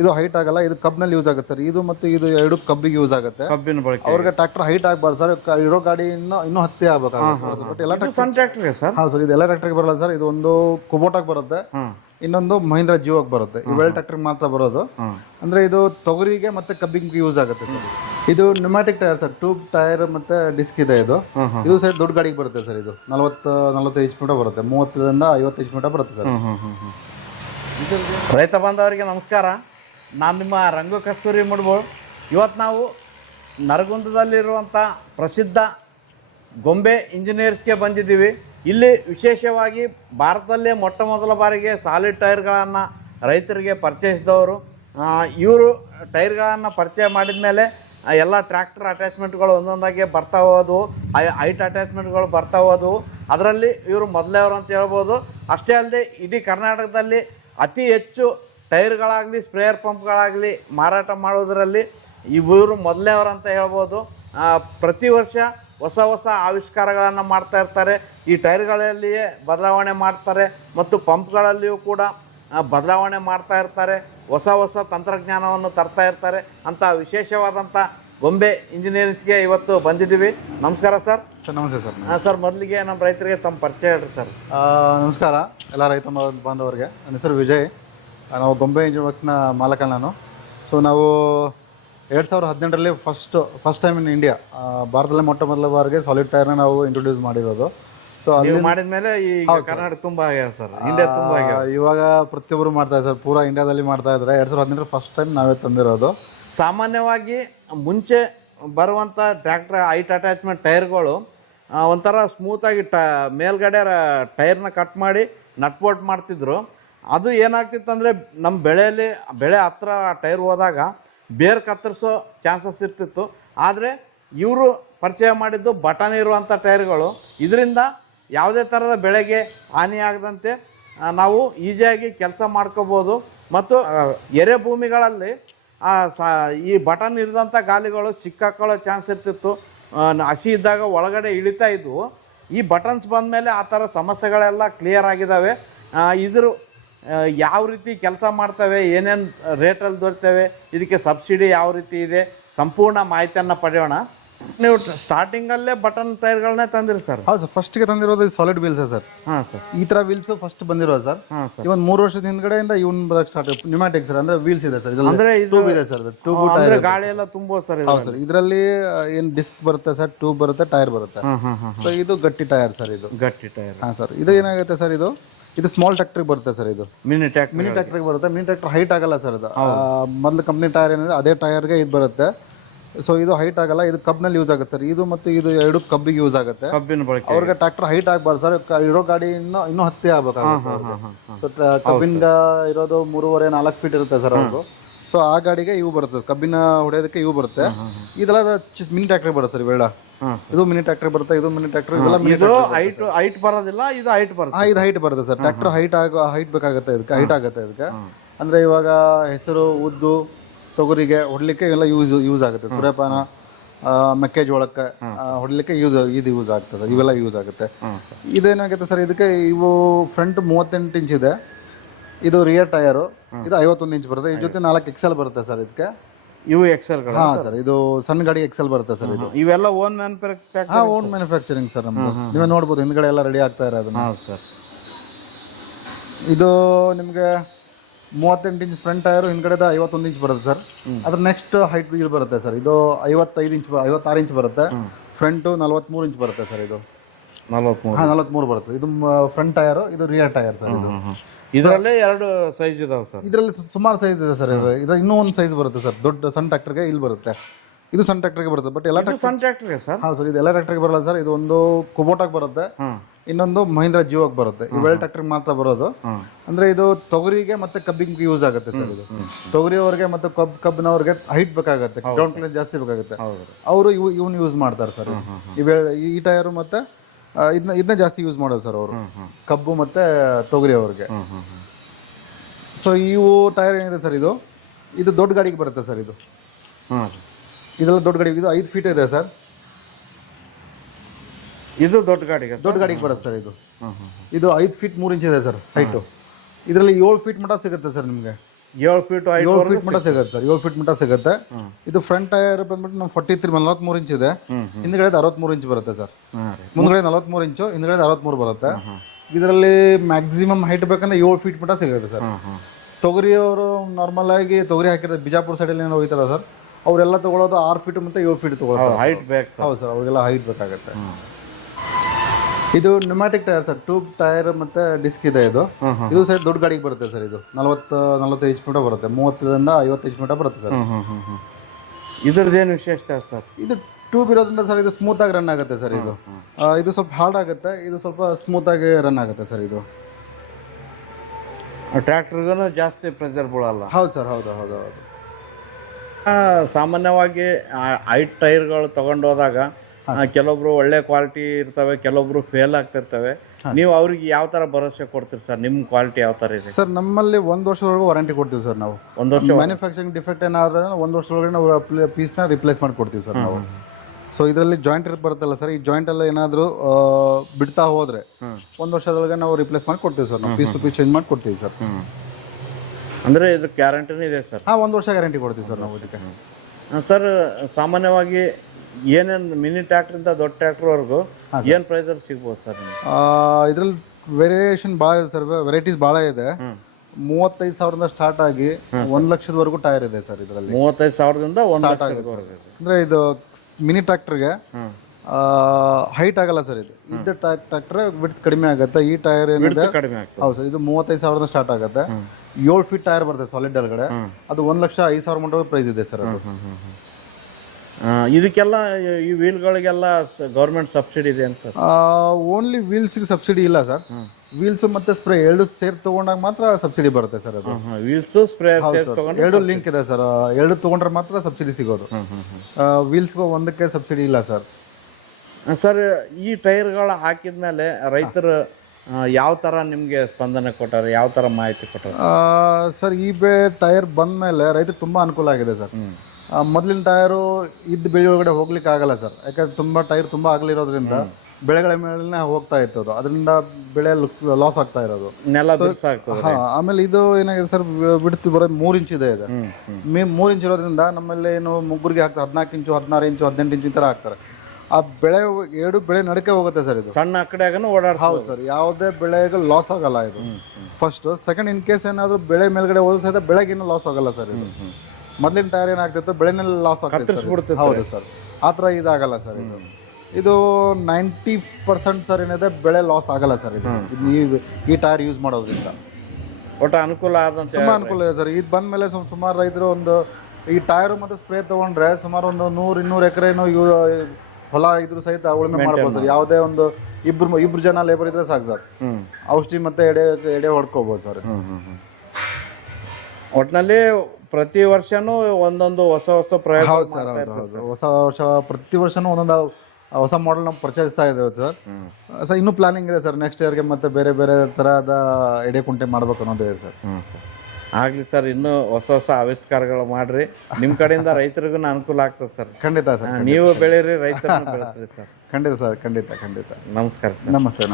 ಇದು ಹೈಟ್ ಆಗಲ್ಲ, ಇದು ಕಬ್ನಲ್ಲಿ ಯೂಸ್ ಆಗುತ್ತೆ ಸರ್. ಇದು ಮತ್ತು ಇದು ಎರಡು ಕಬ್ಬಿಗೆ ಯೂಸ್ ಆಗುತ್ತೆ. ಕಬ್ಬಿನ ಬಳಕೆ ಅವ್ರಿಗೆ ಟ್ರ್ಯಾಕ್ಟರ್ ಹೈಟ್ ಆಗಬಾರ್ದು ಸರ್, ಇರೋ ಗಾಡಿ ಇನ್ನೂ ಹತ್ತಿ ಆಗಬೇಕಾಗುತ್ತೆ. ಬಟ್ ಎಲ್ಲ ಸಣ್ಣ ಟ್ರ್ಯಾಕ್ಟರ್ಗೆ ಸರ್? ಹೌದು ಸರ್, ಇದು ಎಲ್ಲ ಟ್ರ್ಯಾಕ್ಟರ್ಗೆ ಬರಲ್ಲ ಸರ್. ಇದು ಒಂದು ಕುಬೋಟಾಗಿ ಬರುತ್ತೆ, ಇನ್ನೊಂದು ಮಹೀಂದ್ರ ಜಿಯೋಗೆ ಬರುತ್ತೆ. ಇವೆಲ್ಲ ಟ್ರ್ಯಾಕ್ಟರ್ ಮಾತ್ರ ಬರೋದು. ಅಂದ್ರೆ ಇದು ತೊಗರಿಗೆ ಮತ್ತೆ ಕಬ್ಬಿಗೆ ಯೂಸ್ ಆಗುತ್ತೆ ಸರ್. ಇದು pneumatic tyre sir, tube tyre ಮತ್ತೆ ಡಿಸ್ಕ್ ಇದೆ. ಇದು ಸರ್ ದೊಡ್ಡ ಗಾಡಿಗೆ ಬರುತ್ತೆ ಸರ್. ಇದು 40-45 HP ಬರುತ್ತೆ, 30ರಿಂದ 50 HP ಬರುತ್ತೆ ಸರ್. ರೈತ ಬಾಂಧವರಿಗೆ ನಮಸ್ಕಾರ. ನಾನು ನಿಮ್ಮ ರಂಗು ಕಸ್ತೂರಿ ಮುಡ್ಬೋಳ್. ಇವತ್ತು ನಾವು ನರಗುಂದದಲ್ಲಿರುವಂಥ ಪ್ರಸಿದ್ಧ ಗೊಂಬೆ ಇಂಜಿನಿಯರ್ಸ್ಗೆ ಬಂದಿದ್ದೀವಿ. ಇಲ್ಲಿ ವಿಶೇಷವಾಗಿ ಭಾರತದಲ್ಲೇ ಮೊಟ್ಟ ಮೊದಲ ಬಾರಿಗೆ ಸಾಲಿಡ್ ಟೈರ್ಗಳನ್ನು ರೈತರಿಗೆ ಪರಿಚಯಿಸಿದವರು ಇವರು. ಟೈರ್ಗಳನ್ನು ಪರಿಚಯ ಮಾಡಿದ ಮೇಲೆ ಎಲ್ಲ ಟ್ರ್ಯಾಕ್ಟರ್ ಅಟ್ಯಾಚ್ಮೆಂಟ್ಗಳು ಒಂದೊಂದಾಗಿ ಬರ್ತಾ ಹೋದವು, ಹೈಟ್ ಅಟ್ಯಾಚ್ಮೆಂಟ್ಗಳು ಬರ್ತಾ ಹೋದವು. ಅದರಲ್ಲಿ ಇವರು ಮೊದಲೇವರು ಅಂತ ಹೇಳ್ಬೋದು. ಅಷ್ಟೇ ಅಲ್ಲದೆ ಇಡೀ ಕರ್ನಾಟಕದಲ್ಲಿ ಅತಿ ಹೆಚ್ಚು ಟೈರ್ಗಳಾಗಲಿ ಸ್ಪ್ರೇಯರ್ ಪಂಪ್ಗಳಾಗಲಿ ಮಾರಾಟ ಮಾಡೋದರಲ್ಲಿ ಇವರು ಮೊದಲೇವರು ಅಂತ ಹೇಳ್ಬೋದು. ಪ್ರತಿ ವರ್ಷ ಹೊಸ ಹೊಸ ಆವಿಷ್ಕಾರಗಳನ್ನು ಮಾಡ್ತಾ ಇರ್ತಾರೆ. ಈ ಟೈರ್ಗಳಲ್ಲಿಯೇ ಬದಲಾವಣೆ ಮಾಡ್ತಾರೆ ಮತ್ತು ಪಂಪ್ಗಳಲ್ಲಿಯೂ ಕೂಡ ಬದಲಾವಣೆ ಮಾಡ್ತಾ ಇರ್ತಾರೆ. ಹೊಸ ಹೊಸ ತಂತ್ರಜ್ಞಾನವನ್ನು ತರ್ತಾ ಇರ್ತಾರೆ. ಅಂಥ ವಿಶೇಷವಾದಂಥ ಗೊಂಬೆ ಇಂಜಿನಿಯರಿಂಗ್ಸ್ಗೆ ಇವತ್ತು ಬಂದಿದ್ದೀವಿ. ನಮಸ್ಕಾರ ಸರ್. ಸರ್ ನಮಸ್ತೆ ಸರ್. ಸರ್, ಮೊದಲಿಗೆ ನಮ್ಮ ರೈತರಿಗೆ ತಮ್ಮ ಪರಿಚಯ ಹೇಳ್ರಿ ಸರ್. ನಮಸ್ಕಾರ ಎಲ್ಲ ರೈತ ಬಾಂಧವರಿಗೆ. ನನ್ನ ಹೆಸರು ವಿಜಯ್, ನಾವು ಗೊಂಬೆ ಇಂಜಿನ್ ವರ್ಕ್ಸ್ನ ಮಾಲಕ ನಾನು. ಸೊ ನಾವು 2018ರಲ್ಲಿ ಫಸ್ಟ್ ಟೈಮ್ ಇನ್ ಇಂಡಿಯಾ, ಭಾರತದಲ್ಲೇ ಮೊಟ್ಟ ಮೊದಲ ಬಾರಿಗೆ ಸಾಲಿಡ್ ಟೈರ್ನ ನಾವು ಇಂಟ್ರೊಡ್ಯೂಸ್ ಮಾಡಿರೋದು. ಸೊ ಅಲ್ಲಿ ಮಾಡಿದ ಮೇಲೆ ಈಗ ಕರ್ನಾಟಕ ತುಂಬ ಆಗ್ಯಾವ ಸರ್, ಇಂಡಿಯಾ ತುಂಬ ಆಗ್ಯಾವ. ಇವಾಗ ಪ್ರತಿಯೊಬ್ಬರು ಮಾಡ್ತಾ ಇದ್ದಾರೆ ಸರ್, ಪೂರಾ ಇಂಡಿಯಾದಲ್ಲಿ ಮಾಡ್ತಾ ಇದ್ದಾರೆ. 2018 ಫಸ್ಟ್ ಟೈಮ್ ನಾವೇ ತಂದಿರೋದು. ಸಾಮಾನ್ಯವಾಗಿ ಮುಂಚೆ ಬರುವಂಥ ಟ್ರ್ಯಾಕ್ಟರ್ ಹೈಟ್ ಅಟ್ಯಾಚ್ಮೆಂಟ್ ಟೈರ್ಗಳು ಒಂಥರ ಸ್ಮೂತಾಗಿ ಮೇಲ್ಗಡೆ ಟೈರ್ನ ಕಟ್ ಮಾಡಿ ನಟ್ ಬೋಲ್ಟ್ ಮಾಡ್ತಿದ್ರು. ಅದು ಏನಾಗ್ತಿತ್ತು ಅಂದರೆ ನಮ್ಮ ಬೆಳೆ ಹತ್ರ ಟೈರ್ ಹೋದಾಗ ಬೇರ್ ಕತ್ತರಿಸೋ ಚಾನ್ಸಸ್ ಇರ್ತಿತ್ತು. ಆದರೆ ಇವರು ಪರಿಚಯ ಮಾಡಿದ್ದು ಬಟನ್ ಇರುವಂಥ ಟೈರ್ಗಳು. ಇದರಿಂದ ಯಾವುದೇ ಥರದ ಬೆಳೆಗೆ ಹಾನಿಯಾಗದಂತೆ ನಾವು ಈಸಿಯಾಗಿ ಕೆಲಸ ಮಾಡ್ಕೋಬೋದು. ಮತ್ತು ಎರೆ ಭೂಮಿಗಳಲ್ಲಿ ಈ ಬಟನ್ ಇರಿದಂಥ ಗಾಲಿಗಳು ಸಿಕ್ಕಾಕೊಳ್ಳೋ ಚಾನ್ಸ್ ಇರ್ತಿತ್ತು. ಹಸಿ ಇದ್ದಾಗ ಒಳಗಡೆ ಇಳಿತಾ ಇದ್ವು. ಈ ಬಟನ್ಸ್ ಬಂದ ಮೇಲೆ ಆ ಥರ ಸಮಸ್ಯೆಗಳೆಲ್ಲ ಕ್ಲಿಯರ್ ಆಗಿದ್ದಾವೆ. ಇದ್ರ ಯಾವ ರೀತಿ ಕೆಲಸ ಮಾಡ್ತವೆ, ಏನೇನು ರೇಟಲ್ಲಿ ದೊರೆತವೆ, ಇದಕ್ಕೆ ಸಬ್ಸಿಡಿ ಯಾವ ರೀತಿ ಇದೆ, ಸಂಪೂರ್ಣ ಮಾಹಿತಿಯನ್ನು ಪಡೆಯೋಣ. ನೀವು ಸ್ಟಾರ್ಟಿಂಗಲ್ಲೇ ಬಟನ್ ಟೈರ್ಗಳನ್ನೇ ತಂದಿರಿ ಸರ್? ಹೌದು ಸರ್, ಫಸ್ಟ್ಗೆ ತಂದಿರೋದು ಸಾಲಿಡ್ ವೀಲ್ಸ್ ಸರ್. ಹಾಂ ಸರ್, ಈ ಥರ ವೀಲ್ಸ್ ಫಸ್ಟ್ ಬಂದಿರೋದು ಸರ್. ಇವನ್ 3 ವರ್ಷದ ಹಿಂದ್ಗಡೆಯಿಂದ ಇವನ್ ಬರಕ್ಕೆ ಸ್ಟಾರ್ಟ್. ನ್ಯೂಮ್ಯಾಟಿಕ್ ಸರ್, ಅಂದ್ರೆ ವೀಲ್ಸ್ ಇದೆ ಸರ್. ಅಂದ್ರೆ ಟ್ಯೂಬ್ ಇದೆ ಸರ್, ಟ್ಯೂಬ್ ಟೈರ್ ಗಾಳಿ ಎಲ್ಲ ತುಂಬ ಸರ್. ಹೌದು ಸರ್, ಇದರಲ್ಲಿ ಏನ್ ಡಿಸ್ಕ್ ಬರುತ್ತೆ ಸರ್, ಟ್ಯೂಬ್ ಬರುತ್ತೆ, ಟೈರ್ ಬರುತ್ತೆ. ಸೊ ಇದು ಗಟ್ಟಿ ಟೈರ್ ಸರ್. ಇದು ಗಟ್ಟಿ ಟೈರ್. ಹಾಂ ಸರ್. ಇದು ಏನಾಗುತ್ತೆ ಸರ್, ಇದು ಸ್ಮಾಲ್ ಟ್ರ್ಯಾಕ್ಟರ್ಗೆ ಬರುತ್ತೆ ಸರ್. ಇದು ಮಿನಿ ಟ್ರ್ಯಾಕ್ಟರ್ಗೆ ಬರುತ್ತೆ. ಮಿನಿ ಟ್ರ್ಯಾಕ್ಟರ್ ಹೈಟ್ ಆಗಲ್ಲ ಸರ್. ಅದು ಮೊದಲು ಕಂಪ್ನಿ ಟೈರ್ ಏನಿದೆ ಅದೇ ಟೈರ್ಗೆ ಇದು ಬರುತ್ತೆ. ಸೊ ಇದು ಹೈಟ್ ಆಗಲ್ಲ, ಇದು ಕಬ್ನಲ್ಲಿ ಯೂಸ್ ಆಗುತ್ತೆ ಸರ್. ಇದು ಮತ್ತು ಇದು ಎರಡು ಕಬ್ಬಿಗೆ ಯೂಸ್ ಆಗುತ್ತೆ. ಕಬ್ಬಿನ ಬಳಕೆ ಅವ್ರಿಗೆ ಟ್ರ್ಯಾಕ್ಟರ್ ಹೈಟ್ ಆಗಬಾರ್ದು ಸರ್, ಇರೋ ಗಾಡಿ ಇನ್ನೂ ಹತ್ತಿ ಆಗಬೇಕಾಗುತ್ತೆ. ಸೊ ಕಬ್ಬಿನ ಇರೋದು 3.5-4 ಫೀಟ್ ಇರುತ್ತೆ ಸರ್ ಅವ್ರದ್ದು. ಸೊ ಆ ಗಾಡಿಗೆ ಇವು ಬರುತ್ತೆ, ಕಬ್ಬಿನ ಹೊಡೆಯೋದಕ್ಕೆ ಇವು ಬರುತ್ತೆ. ಇದೆಲ್ಲ ಮಿನಿ ಟ್ರ್ಯಾಕ್ಟರ್ ಬರುತ್ತೆ ಸರ್. ಇವೆಲ್ಲ ಇದು ಮಿನಿ ಟ್ರ್ಯಾಕ್ಟರ್ ಬರುತ್ತೆ, ಇದು ಮಿನಿ ಟ್ರ್ಯಾಕ್ಟರ್. ಇದು ಹೈಟ್ ಬರೋದಿಲ್ಲ, ಇದು ಹೈಟ್ ಬರುತ್ತೆ. ಇದು ಹೈಟ್ ಬರುತ್ತೆ ಸರ್. ಟ್ರ್ಯಾಕ್ಟರ್ ಹೈಟ್ ಬೇಕಾಗುತ್ತೆ, ಇದಕ್ಕೆ ಹೈಟ್ ಆಗುತ್ತೆ. ಇದಕ್ಕೆ ಅಂದ್ರೆ ಇವಾಗ ಹೆಸರು, ಉದ್ದು, ತೊಗರಿಗೆ ಹೊಡ್ಲಿಕ್ಕೆ ಇವೆಲ್ಲ ಯೂಸ್ ಆಗುತ್ತೆ. ಸೂರ್ಯಪಾನ, ಮೆಕ್ಕೆಜೋಳಕ್ಕೆ ಹೊಡ್ಲಿಕ್ಕೆ ಇದು ಯೂಸ್ ಆಗ್ತದೆ. ಇವೆಲ್ಲ ಯೂಸ್ ಆಗುತ್ತೆ. ಇದೇನಾಗುತ್ತೆ ಸರ್, ಇದಕ್ಕೆ ಇವು ಫ್ರಂಟ್ 38 ಇಂಚ್ ಇದೆ. ಇದು ರಿಯರ್ ಟೈರು, ಇದು 51 ಇಂಚ್ ಬರುತ್ತೆ. ಈ ಜೊತೆ 4 XL ಬರುತ್ತೆ ಸರ್ ಇದಕ್ಕೆ. ಇವು XL? ಹಾಂ ಸರ್, ಇದು ಸಣ್ಣ ಗಾಡಿ XL ಬರುತ್ತೆ ಸರ್. ಇದು ಇವೆಲ್ಲ ಓನ್ ಮ್ಯಾನುಫ್ಯಾಕ್ಚರಿಂಗ್? ಹಾಂ, ಓನ್ ಮ್ಯಾನುಫ್ಯಾಕ್ಚರಿಂಗ್ ಸರ್ ನಮ್ದು. ನೀವೇ ನೋಡ್ಬೋದು ಹಿಂದ್ಗಡೆ ಎಲ್ಲ ರೆಡಿ ಆಗ್ತಾ ಇರೋದು. ಹಾಂ ಸರ್. ಇದು ನಿಮಗೆ 38 ಇಂಚ್ ಫ್ರಂಟ್ ಟೈರು, ಹಿಂದ್ಗಡೆದ 51 ಇಂಚ್ ಬರುತ್ತೆ ಸರ್. ಅದ್ರ ನೆಕ್ಸ್ಟ್ ಹೈಟ್ ಇದು ಬರುತ್ತೆ ಸರ್. ಇದು 56 ಇಂಚ್ ಬರುತ್ತೆ. ಫ್ರಂಟು 43 ಇಂಚ್ ಬರುತ್ತೆ ಸರ್. ಇದು 43 ಬರುತ್ತೆ. ಇದು ಫ್ರಂಟ್ ಟೈರು, ಇದು ರಿಯರ್ ಟೈರ್ ಸರ್. ಇದು ಇದರಲ್ಲೇ 2 ಸೈಜ್ ಇದಾವೆ ಸರ್. ಇದರಲ್ಲಿ ಸುಮಾರು ಸೈಜ್ ಇದೆ ಸರ್. ಇದು ಇನ್ನೂ ಒಂದು ಸೈಜ್ ಬರುತ್ತೆ ಸರ್, ದೊಡ್ಡ ಸಣ್ಣ ಟ್ರ್ಯಾಕ್ಟರ್ಗೆ ಇಲ್ಲಿ ಬರುತ್ತೆ. ಇದು ಸಣ್ಣ ಟ್ರ್ಯಾಕ್ಟರ್ಗೆ ಬರುತ್ತೆ. ಬಟ್ ಎಲ್ಲ ಸಣ್ಣ ಟ್ರ್ಯಾಕ್ಟರ್ಗೆ ಸರ್? ಹೌದು ಸರ್, ಇದು ಎಲ್ಲ ಟ್ರ್ಯಾಕ್ಟರ್ಗೆ ಬರಲ್ಲ ಸರ್. ಇದು ಒಂದು ಕುಬೋಟಾಗಿ ಬರುತ್ತೆ, ಇನ್ನೊಂದು ಮಹೀಂದ್ರ ಜಿಯೋಗೆ ಬರುತ್ತೆ. ಇವೆಲ್ಲ ಟ್ರ್ಯಾಕ್ಟರ್ ಮಾತ್ರ ಬರೋದು. ಅಂದ್ರೆ ಇದು ತೊಗರಿಗೆ ಮತ್ತೆ ಕಬ್ಬಿಗೆ ಯೂಸ್ ಆಗುತ್ತೆ ಸರ್. ಇದು ತೊಗರಿ ಅವ್ರಿಗೆ ಮತ್ತೆ ಕಬ್ಬಿನವ್ರಿಗೆ ಹೈಟ್ ಬೇಕಾಗುತ್ತೆ, ಗ್ರೌಂಡ್ ಕ್ಲಿಯರೆನ್ಸ್ ಜಾಸ್ತಿ ಬೇಕಾಗುತ್ತೆ. ಅವರು ಇವನ್ ಯೂಸ್ ಮಾಡ್ತಾರೆ ಸರ್. ಈ ಟೈರು ಮತ್ತೆ ಇದನ್ನ ಜಾಸ್ತಿ ಯೂಸ್ ಮಾಡೋದು ಸರ್ ಅವರು, ಕಬ್ಬು ಮತ್ತೆ ತೊಗರಿ ಅವ್ರಿಗೆ. ಸೊ ಇವು ಟೈರ್ ಏನಿದೆ ಸರ್, ಇದು ದೊಡ್ಡ ಗಾಡಿಗೆ ಬರುತ್ತೆ ಸರ್. ಇದೆಲ್ಲ ದೊಡ್ಡ ಗಾಡಿ. ಇದು 5 ಫೀಟ್ ಇದೆ ಸರ್. ಇದು ದೊಡ್ಡ ಗಾಡಿಗೆ ಬರುತ್ತೆ ಸರ್. ಇದು 5 ಫೀಟ್ 3 ಇಂಚ್ ಇದೆ ಸರ್ ಹೈಟು. ಇದರಲ್ಲಿ 7 ಫೀಟ್ ಮಟ್ಟ ಸಿಗುತ್ತೆ ಸರ್ ನಿಮಗೆ. 7 ಫೀಟ್ 7 ಫೀಟ್ ಮಟ್ಟ ಸಿಗುತ್ತೆ ಸರ್, 7 ಫೀಟ್ ಮಟ್ಟ ಸಿಗುತ್ತೆ. ಇದು ಫ್ರಂಟ್ ಟೈರ್ ಬಂದ್ಬಿಟ್ಟು ನಮ್ಮ 43 ಇಂಚ್ ಇದೆ, ಹಿಂದ್ಗಡೆ 63 ಇಂಚ್ ಬರುತ್ತೆ ಸರ್. ಮುಂದ್ಗಡೆ 43 ಇಂಚು, ಹಿಂದ್ಗಡೆ 63 ಬರುತ್ತೆ. ಇದರಲ್ಲಿ ಮ್ಯಾಕ್ಸಿಮಮ್ ಹೈಟ್ ಬೇಕಂದ್ರೆ 7 ಫೀಟ್ ಮಟ್ಟ ಸಿಗುತ್ತೆ ಸರ್. ತೊಗರಿಯವರು ನಾರ್ಮಲ್ ಆಗಿ ತೊಗರಿ ಹಾಕಿರ್ತಾರೆ ಬಿಜಾಪುರ ಸೈಡಲ್ಲಿ ಏನೋ ಹೋಗ್ತಾರ ಸರ್, ಅವರೆಲ್ಲ ತಗೊಳ್ಳೋದು 6 ಫೀಟ್ ಮತ್ತು 7 ಫೀಟ್ ತಗೊಳ್ಳೋದು. ಹೈಟ್ ಬೇಕು. ಹೌದು ಸರ್, ಅವ್ರಿಗೆಲ್ಲ ಹೈಟ್ ಬೇಕಾಗುತ್ತೆ. ಇದು pneumatic tyre sir, tube tyre ಮತ್ತೆ ಡಿಸ್ಕ್ ಇದೆ. ಇದು ಸರ್ ದೊಡ್ಡ ಗಾಡಿಗೆ ಬರುತ್ತೆ ಸರ್. ಇದು 40-45 HP ಬರುತ್ತೆ, 30ರಿಂದ 50 HP ಬರುತ್ತೆ ಸರ್. ಇದ್ರದ್ದೇನು ವಿಶೇಷತೆ ಸರ್? ಇದು ಟ್ಯೂಬ್ ಇರೋದ್ರಿಂದ ಸರ್ ಇದು ಸ್ಮೂತ್ ಆಗಿ ರನ್ ಆಗುತ್ತೆ ಸರ್. ಇದು ಸ್ವಲ್ಪ ಹಾರ್ಡ್ ಆಗುತ್ತೆ, ಇದು ಸ್ವಲ್ಪ ಸ್ಮೂತ್ ಆಗಿ ರನ್ ಆಗುತ್ತೆ ಸರ್. ಇದು ಟ್ರ್ಯಾಕ್ಟರ್ಗೂ ಜಾಸ್ತಿ ಪ್ರೆಷರ್ ಬೀಳಲ್ಲ. ಹೌದು ಸರ್, ಹೌದು ಹೌದು ಹೌದು. ಸಾಮಾನ್ಯವಾಗಿ ಹೈಟ್ ಟೈರ್ಗಳು ತಗೊಂಡು ಹೋದಾಗ ಕೆಲವೊಬ್ರು ಒಳ್ಳೆ ಕ್ವಾಲಿಟಿ ಇರ್ತವೆ, ಕೆಲವೊಬ್ರು ಫೇಲ್ ಆಗ್ತಿರ್ತವೆ. ನೀವು ಅವ್ರಿಗೆ ಯಾವ ತರ ಭರವಸೆ ಕೊಡ್ತೀರಿ ಸರ್? ನಿಮ್ಮ ಕ್ವಾಲಿಟಿ ಯಾವ ತರ ಇದೆ ಸರ್? ನಮ್ಮಲ್ಲಿ 1 ವರ್ಷದವರೆಗೂ ವಾರಂಟಿ ಕೊಡ್ತೀವಿ ಸರ್. ನಾವು 1 ವರ್ಷ ಮ್ಯಾನುಫ್ಯಾಕ್ಚರಿಂಗ್ ಡಿಫೆಕ್ಟ್ ಏನಾದ್ರೆ 1 ವರ್ಷದೊಳಗೆ ನಾವು ಪೀಸ್ನ ರಿಪ್ಲೇಸ್ ಮಾಡಿ ಕೊಡ್ತೀವಿ ಸರ್ ನಾವು. ಸೊ ಇದರಲ್ಲಿ ಜಾಯಿಂಟ್ ಬರುತ್ತಲ್ಲ ಸರ್, ಈ ಜಾಯಿಂಟ್ ಎಲ್ಲ ಏನಾದರೂ ಬಿಡ್ತಾ ಹೋದ್ರೆ 1 ವರ್ಷದೊಳಗೆ ನಾವು ರಿಪ್ಲೇಸ್ ಮಾಡಿ ಕೊಡ್ತೀವಿ ಸರ್. ನಾವು ಪೀಸ್ ಟು ಪೀಸ್ ಚೇಂಜ್ ಮಾಡಿ ಕೊಡ್ತೀವಿ ಸರ್. ಅಂದರೆ ಇದು ಗ್ಯಾರಂಟಿನೂ ಇದೆ ಸರ್? 1 ವರ್ಷ ಗ್ಯಾರಂಟಿ ಕೊಡ್ತೀವಿ ಸರ್ ನಾವು ಇದಕ್ಕೆ. ಸರ್ ಸಾಮಾನ್ಯವಾಗಿ ಏನೇನು ಮಿನಿ ಟ್ರ್ಯಾಕ್ಟ್ರಿಂದ ದೊಡ್ಡ ಟ್ರ್ಯಾಕ್ಟರ್ವರೆಗೂ ಏನು ಪ್ರೈಸಲ್ಲಿ ಸಿಗ್ಬೋದು ಸರ್? ಇದರಲ್ಲಿ ವೇರಿಯೇಷನ್ ಭಾಳ ಇದೆ ಸರ್, ವೆರೈಟೀಸ್ ಭಾಳ ಇದೆ. 35,000ದಿಂದ ಸ್ಟಾರ್ಟ್ ಆಗಿ 1 ಲಕ್ಷದವರೆಗೂ ಟೈರ್ ಇದೆ ಸರ್ ಇದರಲ್ಲಿ. 35,000ದಿಂದ 1 ಲಕ್ಷದವರೆಗೂ. ಅಂದರೆ ಇದು ಮಿನಿ ಟ್ರ್ಯಾಕ್ಟರ್ಗೆ ಹೈಟ್ ಆಗಲ್ಲ ಸರ್. ಇದು ಟ್ರ್ಯಾಕ್ಟರ್ ವಿಡ್ತ್ ಕಡಿಮೆ ಆಗುತ್ತೆ. ಈ ಟೈರ್ ಏನಿದೆ ಕಡಿಮೆ ಆಗ್ತದೆ. ಹೌದು ಸರ್, ಇದು 35,000 ಸ್ಟಾರ್ಟ್ ಆಗುತ್ತೆ. 7 ಫೀಟ್ ಟೈರ್ ಬರ್ತದೆ ಸಾಲಿಡ್ ಒಳಗಡೆ. ಅದು 1,05,000 ಮಟ್ಟ ಪ್ರೈಸ್ ಇದೆ ಸರ್ ಅದು. ಇದಕ್ಕೆಲ್ಲ ಈ ವೀಲ್ಗಳಿಗೆಲ್ಲ ಗೌರ್ಮೆಂಟ್ ಸಬ್ಸಿಡಿ ಇದೆ ಅಂತ? ಓನ್ಲಿ ವೀಲ್ಸ್ಗೆ ಸಬ್ಸಿಡಿ ಇಲ್ಲ ಸರ್. ವೀಲ್ಸ್ ಮತ್ತೆ ಸ್ಪ್ರೇ ಎರಡು ಸೇರಿ ತಗೊಂಡಾಗ ಮಾತ್ರ ಸಬ್ಸಿಡಿ ಬರುತ್ತೆ ಸರ್. ಅದು ವೀಲ್ಸ್ ಸ್ಪ್ರೇ ಎರಡು ಲಿಂಕ್ ಇದೆ ಸರ್, ಎರಡು ತಗೊಂಡ್ರೆ ಮಾತ್ರ ಸಬ್ಸಿಡಿ ಸಿಗೋದು. ವೀಲ್ಸ್ಗೂ ಒಂದಕ್ಕೆ ಸಬ್ಸಿಡಿ ಇಲ್ಲ ಸರ್. ಸರ್ ಈ ಟೈರ್ಗಳು ಹಾಕಿದ್ಮೇಲೆ ರೈತರು ಯಾವ ಥರ ನಿಮಗೆ ಸ್ಪಂದನೆ ಕೊಟ್ಟಾರೆ, ಯಾವ ಥರ ಮಾಹಿತಿ ಕೊಟ್ಟಾರೆ ಸರ್? ಈ ಟೈರ್ ಬಂದಮೇಲೆ ರೈತರಿಗೆ ತುಂಬ ಅನುಕೂಲ ಆಗಿದೆ ಸರ್. ಮೊದಲಿನ ಟೈರು ಇದ್ದ ಬೆಳೆ ಒಳಗಡೆ ಹೋಗ್ಲಿಕ್ಕೆ ಆಗಲ್ಲ ಸರ್, ಯಾಕಂದ್ರೆ ತುಂಬ ಟೈರ್ ತುಂಬ ಆಗಲಿರೋದ್ರಿಂದ ಬೆಳೆಗಳ ಮೇಲೆ ಹೋಗ್ತಾ ಇತ್ತು ಅದು, ಅದರಿಂದ ಬೆಳೆ ಲಾಸ್ ಆಗ್ತಾ ಇರೋದು, ನೆಲ. ಆಮೇಲೆ ಇದು ಏನಾಗಿದೆ ಸರ್, ಬಿಡ್ತು ಬರೋದು 3 ಇಂಚ್ ಇದೆ. ಇದು 3 ಇಂಚ್ ಇರೋದ್ರಿಂದ ನಮ್ಮಲ್ಲಿ ಏನು ಮುಗ್ಗುರಿಗೆ ಹಾಕ್ತಾರೆ 14 ಇಂಚು 16 ಇಂಚು 18 ಇಂಚ್ ಈ ಥರ ಹಾಕ್ತಾರೆ. ಆ ಬೆಳೆ 2 ಬೆಳೆ ನಡಕೆ ಹೋಗುತ್ತೆ ಸರ್. ಇದು ಸಣ್ಣ ಕಡೆಗೂ ಓಡಾಡ. ಹೌದು ಸರ್, ಯಾವುದೇ ಬೆಳೆಗೆ ಲಾಸ್ ಆಗಲ್ಲ ಇದು. ಫಸ್ಟ್ ಸೆಕೆಂಡ್, ಇನ್ ಕೇಸ್ ಏನಾದರೂ ಬೆಳೆ ಮೇಲ್ಗಡೆ ಹೋದ್ರೂ ಸಹಿತ ಬೆಳೆಗೇನು ಲಾಸ್ ಆಗಲ್ಲ ಸರ್. ಇದು ಮೊದಲಿನ ಟೈರ್ ಏನಾಗ್ತಿತ್ತು ಬೆಳೆನಲ್ಲಿ ಲಾಸ್ ಆಗ್ತಿತ್ತು. ಹೌದು ಸರ್, ಆ ಥರ ಇದಾಗಲ್ಲ ಸರ್. ಇದು 90% ಸರ್ ಏನಿದೆ ಬೆಳೆ ಲಾಸ್ ಆಗಲ್ಲ ಸರ್. ಇದು ನೀವು ಈ ಟೈರ್ ಯೂಸ್ ಮಾಡೋದ್ರಿಂದ ಒಟ್ಟು ಅನುಕೂಲ ಆದಂತ ತುಂಬ ಅನುಕೂಲ ಇದೆ ಸರ್. ಇದು ಬಂದಮೇಲೆ ಸುಮಾರು ರೈತರು ಒಂದು ಈ ಟೈರು ಮತ್ತು ಸ್ಪ್ರೇ ತೊಗೊಂಡ್ರೆ ಸುಮಾರು ಒಂದು 100-200 ಎಕರೆನೂ ಹೊಲ ಇದ್ರು ಸಹಿತ ಉಳುಮೆ ಮಾಡ್ಬೋದು ಸರ್. ಯಾವುದೇ ಒಂದು ಇಬ್ರು ಜನ ಲೇಬರ್ ಇದ್ರೆ ಸಾಕು ಸರ್. ಔಷಧಿ ಮತ್ತೆ ಎಡೆ ಹೊಡ್ಕೋಬೋದು ಸರ್. ಒಟ್ಟಿನಲ್ಲಿ ಪ್ರತಿ ವರ್ಷನೂ ಒಂದೊಂದು ಹೊಸ ಪ್ರಯೋಗ. ಹೌದು ಸರ್, ಹೌದು. ಹೊಸ ವರ್ಷ ಪ್ರತಿ ವರ್ಷನೂ ಒಂದೊಂದು ಹೊಸ ಮಾಡೆಲ್ ನಾವು ಪರಿಚಯಿಸ್ತಾ ಇದ್ದೇವೆ ಸರ್. ಸರ್ ಇನ್ನೂ ಪ್ಲಾನಿಂಗ್ ಇದೆ ಸರ್ ನೆಕ್ಸ್ಟ್ ಇಯರ್ಗೆ ಮತ್ತೆ ಬೇರೆ ಬೇರೆ ಥರದ ಎಡೆ ಕುಂಟೆ ಮಾಡ್ಬೇಕು ಅನ್ನೋದಿದೆ ಸರ್. ಆಗಲಿ ಸರ್, ಇನ್ನೂ ಹೊಸ ಆವಿಷ್ಕಾರಗಳು ಮಾಡ್ರಿ. ನಿಮ್ಮ ಕಡೆಯಿಂದ ರೈತರಿಗೂ ಅನುಕೂಲ ಆಗ್ತದೆ ಸರ್. ಖಂಡಿತ ಸರ್, ನೀವು ಬೆಳೀರಿ, ರೈತರನ್ನು ಬೆಳೆಸ್ರಿ ಸರ್. ಖಂಡಿತ ಸರ್, ಖಂಡಿತ ಖಂಡಿತ. ನಮಸ್ಕಾರ ಸರ್. ನಮಸ್ತೆ.